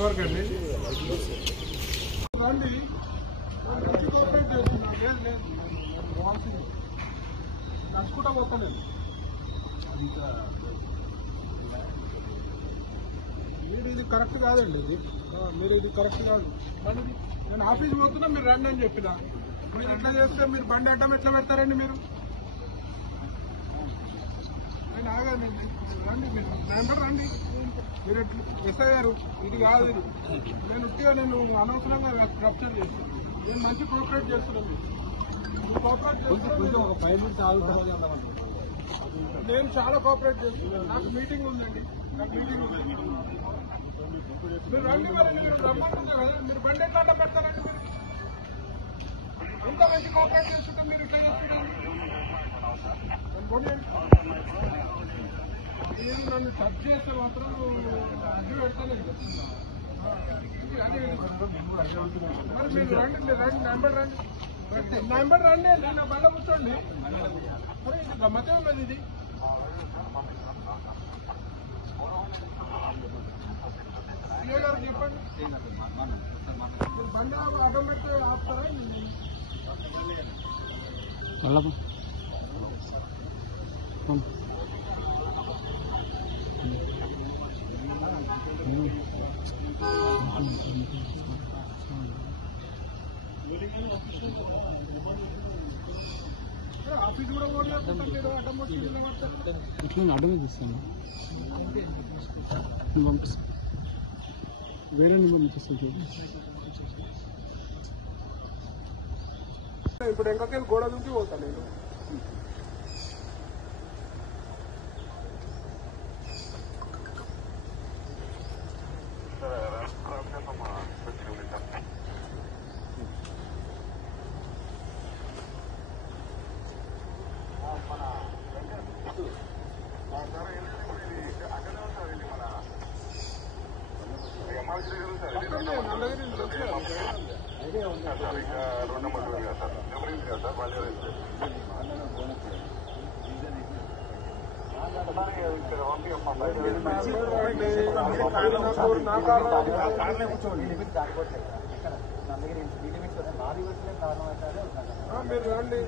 ఎంతవరకు అండి రండి కోఆపరేట్ చేస్తున్నా లేదు నడుచుకుంటా పోతాను మీరు ఇది కరెక్ట్ కాదండి ఇది మీరు ఇది కరెక్ట్ కాదు బండి నేను ఆఫీస్ పోతున్నా మీరు రండి అని చెప్పిన మీరు ఇట్లా చేస్తే మీరు బండి అడ్డం ఎట్లా పెడతారండి మీరు నేను ఆగానండి రండి మీరు నెంబర్ రండి మీరు ఎస్ఐ గారు ఇది కాదు ఇది నేను ఉట్టిగా నేను అనవసరంగా రప్చర్ చేస్తాను నేను మంచి కోఆపరేట్ చేస్తున్నాను మీరు కోఆపరేట్ చేస్తున్నాను ఒక 5 మినిట్స్ ఆగుతామని నేను చాలా కోఆపరేట్ చేస్తున్నాను నాకు మీటింగ్ ఉందండి నాకు మీటింగ్ ఉంది మీరు రండి మరి మీరు రమ్మంటుంది కదా మీరు బండి ఎట్లా అడ్డం పెడతారండి మీరు ఎంత మంచి కోఆపరేట్ చేస్తుంటే మీరు ఇట్లా చేస్తున్నారు నేను నన్ను టచ్ చేస్తే మాత్రం అడ్డు పెడతాను మరి మీరు రండి మీరు రండి నెంబర్ రండి నేను బండ కూర్చోండి మరి ఇది గమ్మతే ఉన్నది ఇది గారు చెప్పండి బండి అడ్డం పెడితే ఆపుతారా ఆఫీస్ కూడా ఇట్లా అడ్డమే తీస్తాను పంపిస్తాను వేరే ఇప్పుడు ఎంకకెళ్ళి గోడ దూకి పోతాను నేను మీరు రండి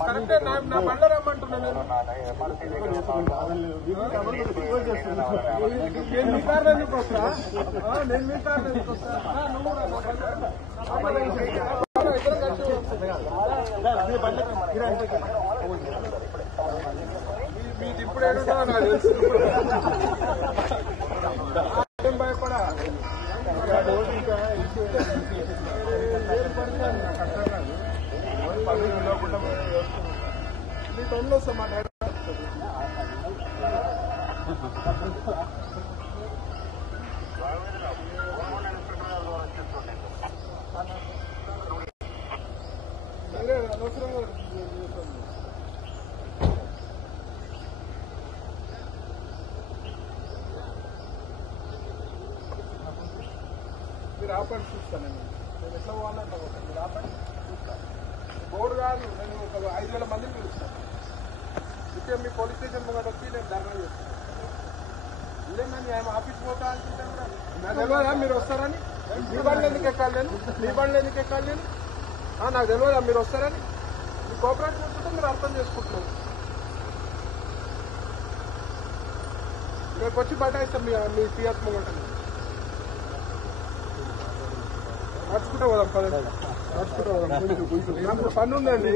కరెక్టే నా బండ్ల రమ్మంటున్నా నేను మీ కార్ ఎందుకు వస్తా నేను మీ కార్ ఎందుకు వస్తా మీది ఇప్పుడు ఏడుంటా నాకు తెలుసు ఏం భయపడా మీ టైంలో వస్తా మా మీరే అనవసరంగా మీరు ఆపండి చూస్తాను నేను ఎట్లా పోవాలంటే మీరు ఆపండి చూస్తాను బోర్డు కాదు నేను ఒక 5,000 మందిని పిలుస్తాను ఇదే మీ పోలీస్ స్టేషన్ ముందు వచ్చి నేను ధర్నా చేస్తాను ఇదేమని ఆయన ఆఫీస్ పోతా అనుకుంటాను నాకు తెలియదా మీరు వస్తారని మీ బండ్లు ఎందుకు ఎక్కాలి నేను మీ బండ్లు ఎందుకు ఎక్కాలి నేను నాకు తెలియదా మీరు వస్తారని మీ కోఆపరేట్ చేస్తుంటే మీరు అర్థం చేసుకుంటున్నారు రేపు వచ్చి బటాయిస్తాం మీ పిఎస్ ముంగట నడుచుకుంటా పోదాం పదండి నడుచుకుంటా పోదాం పని ఉందండి